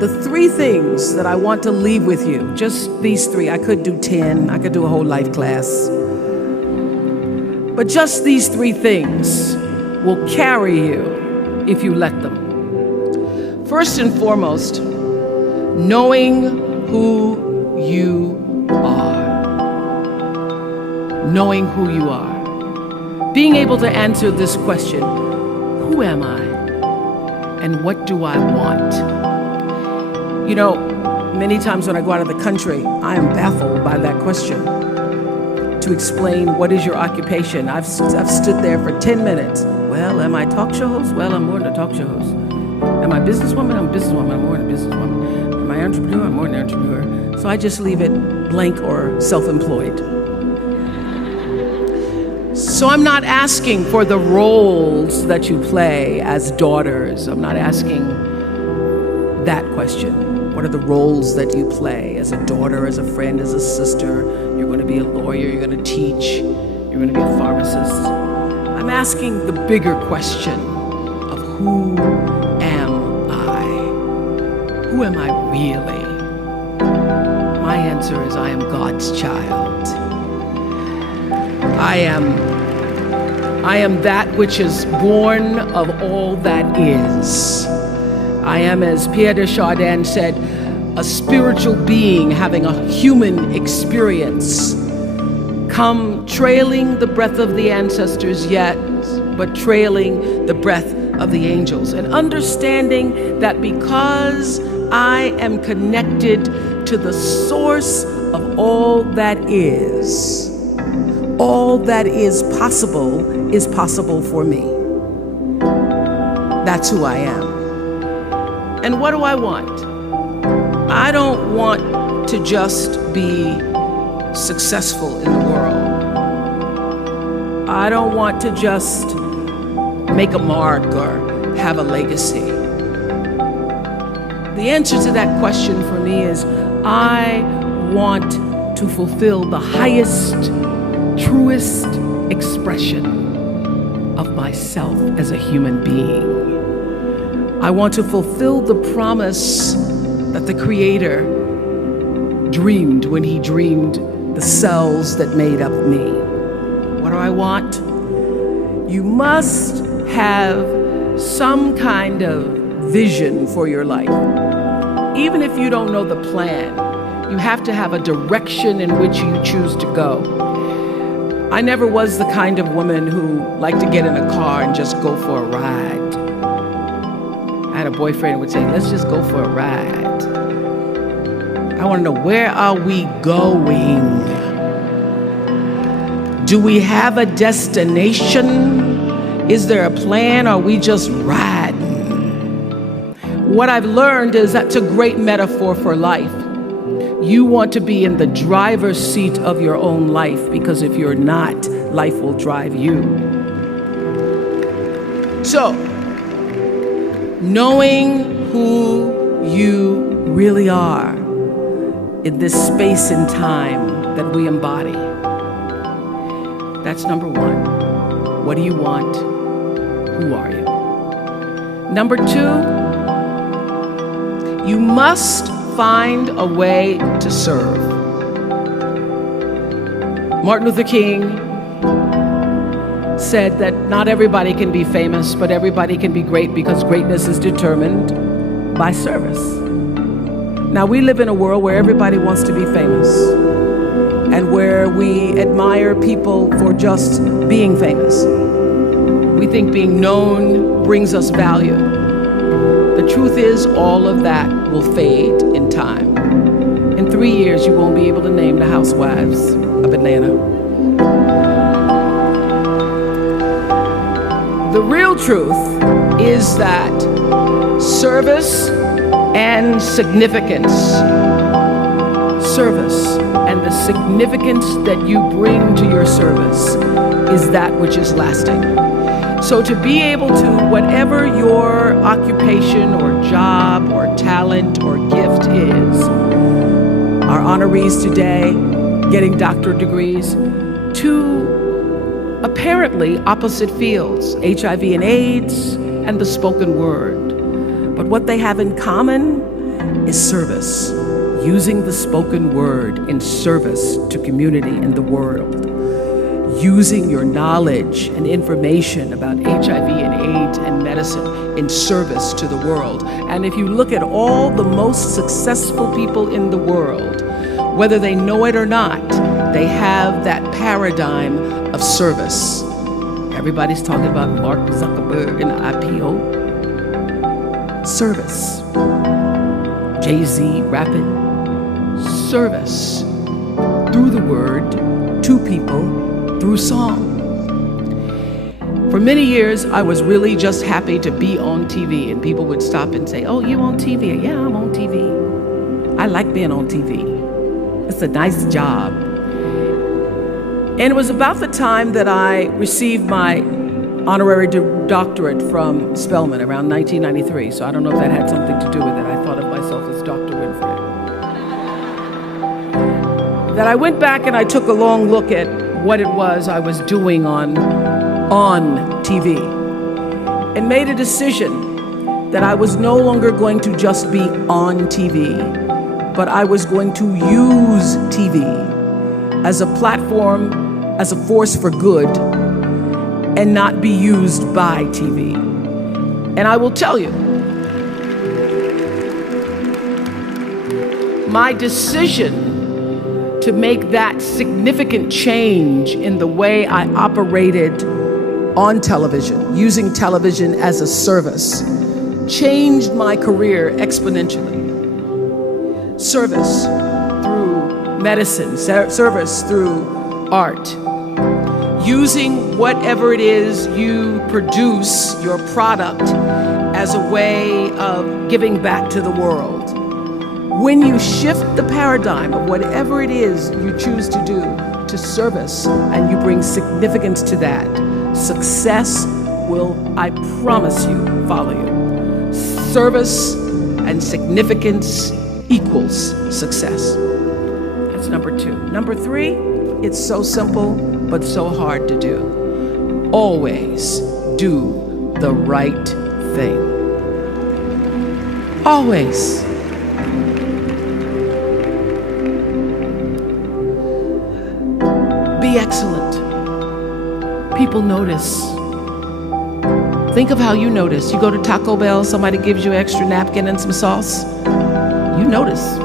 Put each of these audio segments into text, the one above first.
The 3 things that I want to leave with you, just these 3. I could do 10, I could do a whole life class. But just these 3 things will carry you if you let them. First and foremost, knowing who you are. Knowing who you are. Being able to answer this question, who am I? And what do I want? You know, many times when I go out of the country, I am baffled by that question. To explain what is your occupation, I've stood there for 10 minutes. Well, am I a talk show host? Well, I'm more than a talk show host. Am I a businesswoman? I'm a businesswoman. I'm more than a businesswoman. Am I an entrepreneur? I'm more than an entrepreneur. So I just leave it blank or self-employed. So I'm not asking for the roles that you play as daughters. I'm not asking that question. What are the roles that you play as a daughter, as a friend, as a sister? You're going to be a lawyer, you're going to teach, you're going to be a pharmacist. I'm asking the bigger question of who am I? Who am I really? My answer is I am God's child. I am that which is born of all that is. I am, as Pierre de Chardin said, a spiritual being having a human experience. Come trailing the breath of the ancestors yet, but trailing the breath of the angels. And understanding that because I am connected to the source of all that is possible for me. That's who I am. And what do I want? I don't want to just be successful in the world. I don't want to just make a mark or have a legacy. The answer to that question for me is I want to fulfill the highest, truest expression of myself as a human being. I want to fulfill the promise that the Creator dreamed when He dreamed the cells that made up me. What do I want? You must have some kind of vision for your life. Even if you don't know the plan, you have to have a direction in which you choose to go. I never was the kind of woman who liked to get in a car and just go for a ride. I had a boyfriend who would say, let's just go for a ride. I want to know, where are we going? Do we have a destination? Is there a plan? Or are we just riding? What I've learned is that's a great metaphor for life. You want to be in the driver's seat of your own life, because if you're not, life will drive you. So, knowing who you really are in this space and time that we embody. That's number 1. What do you want? Who are you? Number 2, you must find a way to serve. Martin Luther King said that not everybody can be famous, but everybody can be great, because greatness is determined by service. Now, we live in a world where everybody wants to be famous, and where we admire people for just being famous. We think being known brings us value. The truth is, all of that will fade in time. In 3 years, you won't be able to name the housewives of Atlanta. The real truth is that service and significance, the significance that you bring to your service is that which is lasting. So to be able to, whatever your occupation or job or talent or gift is, our honorees today getting doctorate degrees, to apparently opposite fields, HIV and AIDS and the spoken word. But what they have in common is service. Using the spoken word in service to community and the world. Using your knowledge and information about HIV and AIDS and medicine in service to the world. And if you look at all the most successful people in the world, whether they know it or not, they have that paradigm of service. Everybody's talking about Mark Zuckerberg and IPO. Service. Jay-Z rapping. Service. Through the word, to people, through song. For many years, I was really just happy to be on TV, and people would stop and say, "Oh, you on TV?" "Yeah, I'm on TV. I like being on TV. It's a nice job." And it was about the time that I received my honorary doctorate from Spelman around 1993. So I don't know if that had something to do with it. I thought of myself as Dr. Winfrey. That I went back and I took a long look at what it was I was doing on TV and made a decision that I was no longer going to just be on TV, but I was going to use TV as a platform, as a force for good, and not be used by TV. And I will tell you, my decision to make that significant change in the way I operated on television, using television as a service, changed my career exponentially. Service through medicine, service through art. Using whatever it is you produce, your product, as a way of giving back to the world. When you shift the paradigm of whatever it is you choose to do to service, and you bring significance to that, success will, I promise you, follow you. Service and significance equals success. That's number 2. Number 3, it's so simple, but so hard to do. Always do the right thing. Always. Be excellent. People notice. Think of how you notice. You go to Taco Bell, somebody gives you an extra napkin and some sauce. You notice.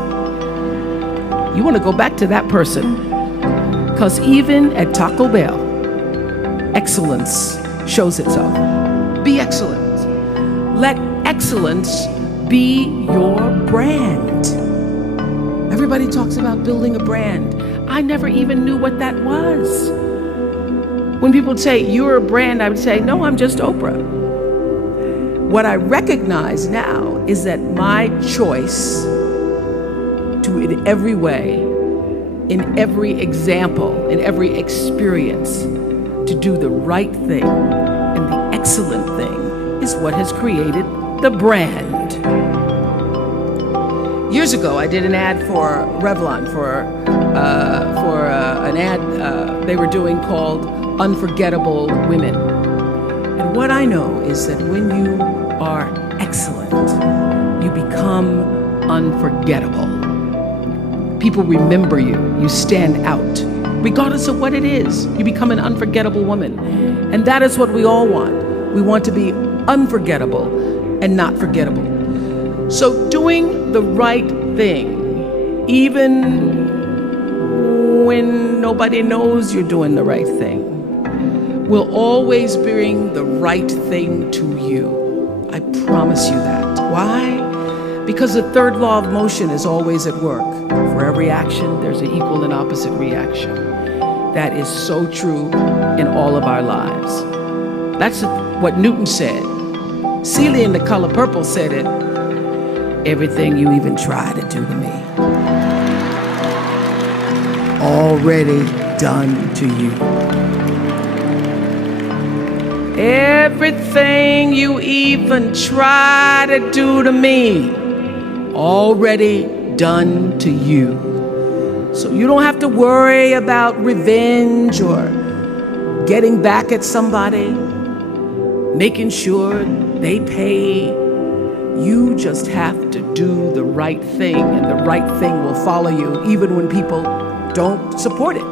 You want to go back to that person. Because even at Taco Bell, excellence shows itself. Be excellent. Let excellence be your brand. Everybody talks about building a brand. I never even knew what that was. When people would say, "You're a brand," I would say, "No, I'm just Oprah." What I recognize now is that my choice to, in every way, in every example, in every experience, to do the right thing and the excellent thing is what has created the brand. Years ago, I did an ad for Revlon for an ad they were doing called Unforgettable Women. And what I know is that when you are excellent, you become unforgettable. People remember you. You stand out. Regardless of what it is, you become an unforgettable woman. And that is what we all want. We want to be unforgettable and not forgettable. So doing the right thing, even when nobody knows you're doing the right thing, will always bring the right thing to you. I promise you that. Why? Because the third law of motion is always at work. For every action, there's an equal and opposite reaction. That is so true in all of our lives. That's what Newton said. Celia in The Color Purple said it. Everything you even try to do to me, already done to you. Everything you even try to do to me, already done to you. So you don't have to worry about revenge or getting back at somebody, making sure they pay You just have to do the right thing, and the right thing will follow you even when people don't support it.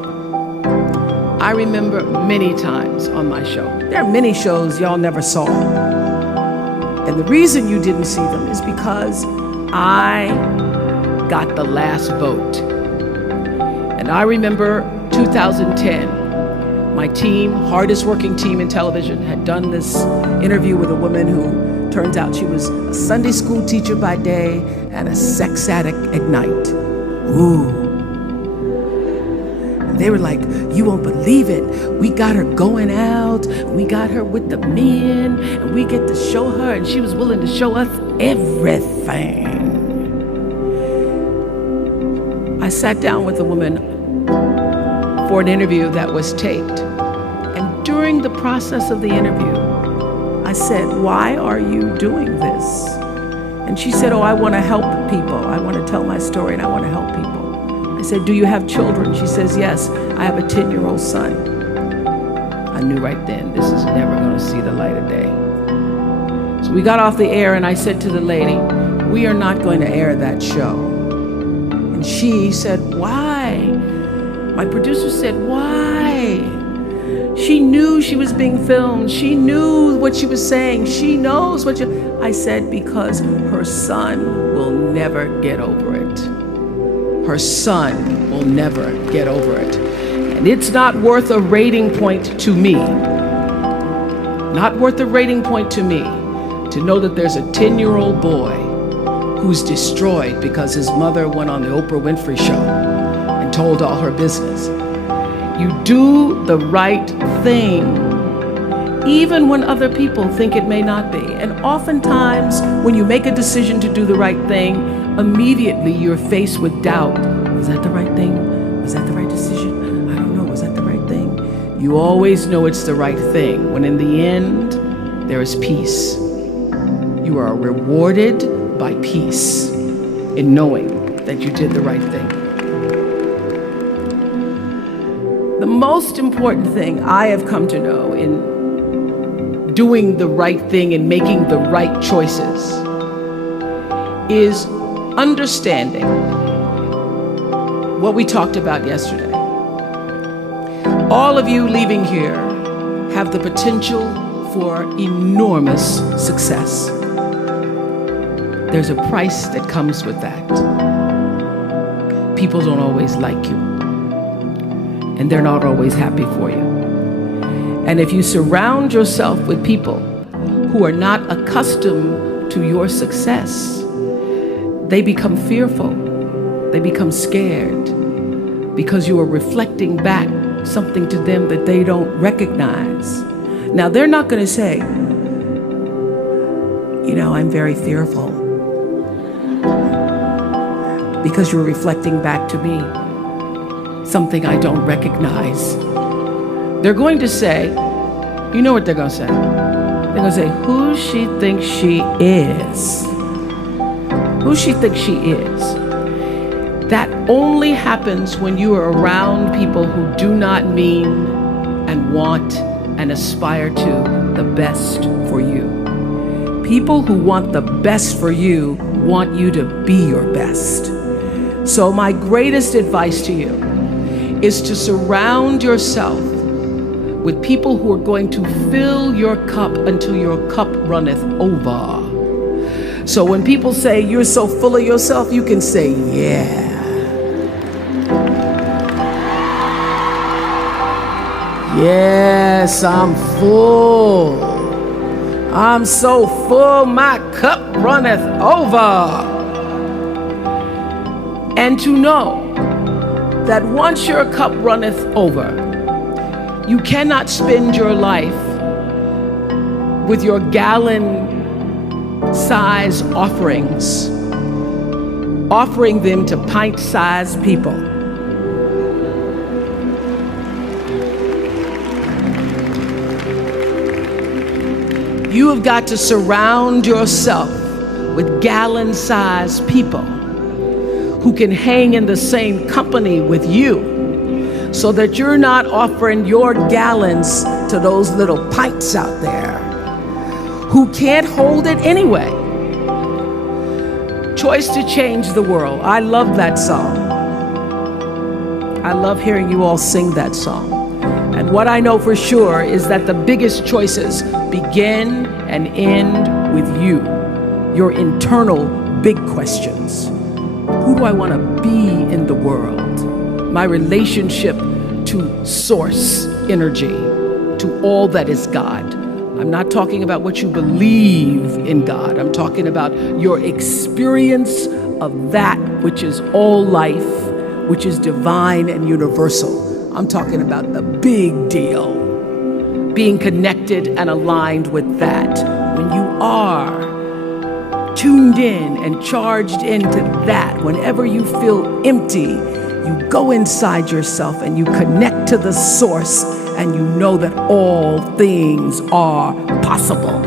I remember many times on my show. There are many shows y'all never saw. And the reason you didn't see them is because I got the last vote. And I remember 2010, my team, hardest working team in television, had done this interview with a woman who turns out she was a Sunday school teacher by day and a sex addict at night. Ooh. And they were like, you won't believe it. We got her going out, we got her with the men, and we get to show her, and she was willing to show us everything. I sat down with a woman for an interview that was taped. And during the process of the interview, I said, why are you doing this? And she said, oh, I want to help people. I want to tell my story and I want to help people. I said, do you have children? She says, yes, I have a 10-year-old son. I knew right then, this is never going to see the light of day. So we got off the air and I said to the lady, we are not going to air that show. And she said, why? My producer said, why? She knew she was being filmed. She knew what she was saying. She knows what I said, because her son will never get over it. Her son will never get over it. And it's not worth a rating point to me. Not worth a rating point to me to know that there's a 10-year-old boy who's destroyed because his mother went on the Oprah Winfrey show and told all her business. You do the right thing, even when other people think it may not be. And oftentimes, when you make a decision to do the right thing, immediately you're faced with doubt. Was that the right thing? Was that the right decision? I don't know, was that the right thing? You always know it's the right thing, when in the end, there is peace. You are rewarded by peace in knowing that you did the right thing. The most important thing I have come to know in doing the right thing and making the right choices is understanding what we talked about yesterday. All of you leaving here have the potential for enormous success. There's a price that comes with that. People don't always like you, and they're not always happy for you. And if you surround yourself with people who are not accustomed to your success, they become fearful, they become scared, because you are reflecting back something to them that they don't recognize. Now, they're not going to say, you know, I'm very fearful, because you're reflecting back to me something I don't recognize. They're going to say, you know what they're going to say? They're going to say, who she thinks she is. Who she thinks she is. That only happens when you are around people who do not mean and want and aspire to the best for you. People who want the best for you want you to be your best. So my greatest advice to you is to surround yourself with people who are going to fill your cup until your cup runneth over. So when people say you're so full of yourself, you can say, yeah. Yes, I'm full. I'm so full, my cup runneth over. And to know that once your cup runneth over, you cannot spend your life with your gallon-size offerings, offering them to pint-sized people. You have got to surround yourself with gallon-sized people who can hang in the same company with you, so that you're not offering your gallons to those little pints out there who can't hold it anyway. choice to change the world. I love that song. I love hearing you all sing that song. And what I know for sure is that the biggest choices begin and end with you, your internal big questions. Who do I want to be in the world? My relationship to source energy, to all that is God. I'm not talking about what you believe in God. I'm talking about your experience of that which is all life, which is divine and universal. I'm talking about the big deal. Being connected and aligned with that. When you are tuned in and charged into that, whenever you feel empty, you go inside yourself and you connect to the source, and you know that all things are possible.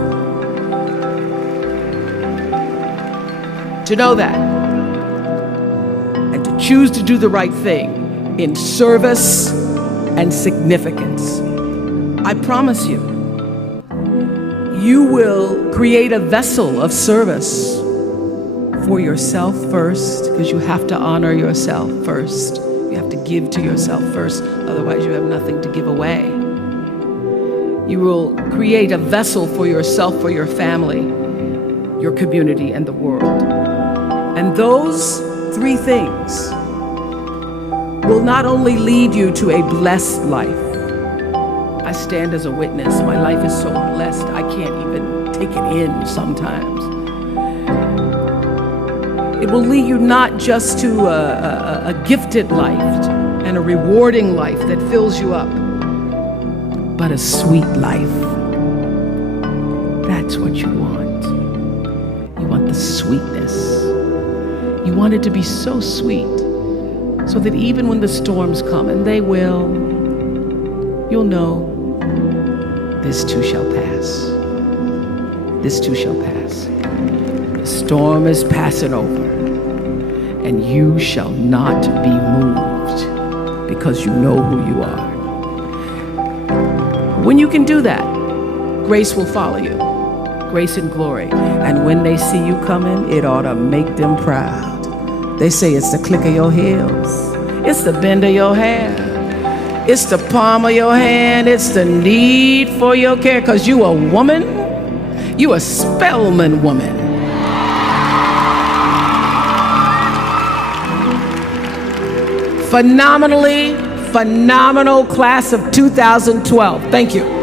To know that, and to choose to do the right thing in service and significance. I promise you, you will create a vessel of service for yourself first, because you have to honor yourself first. You have to give to yourself first, otherwise you have nothing to give away. You will create a vessel for yourself, for your family, your community, and the world. And those three things will not only lead you to a blessed life. I stand as a witness. My life is so blessed, I can't even take it in sometimes. It will lead you not just to a gifted life and a rewarding life that fills you up, but a sweet life. That's what you want. You want the sweetness. You want it to be so sweet, so that even when the storms come, and they will, you'll know, this too shall pass. This too shall pass. The storm is passing over, and you shall not be moved, because you know who you are. When you can do that, grace will follow you. Grace and glory. And when they see you coming, it ought to make them proud. They say it's the click of your heels. It's the bend of your hair. It's the palm of your hand. It's the need for your care. Because you a woman. You a Spelman woman. Phenomenal class of 2012. Thank you.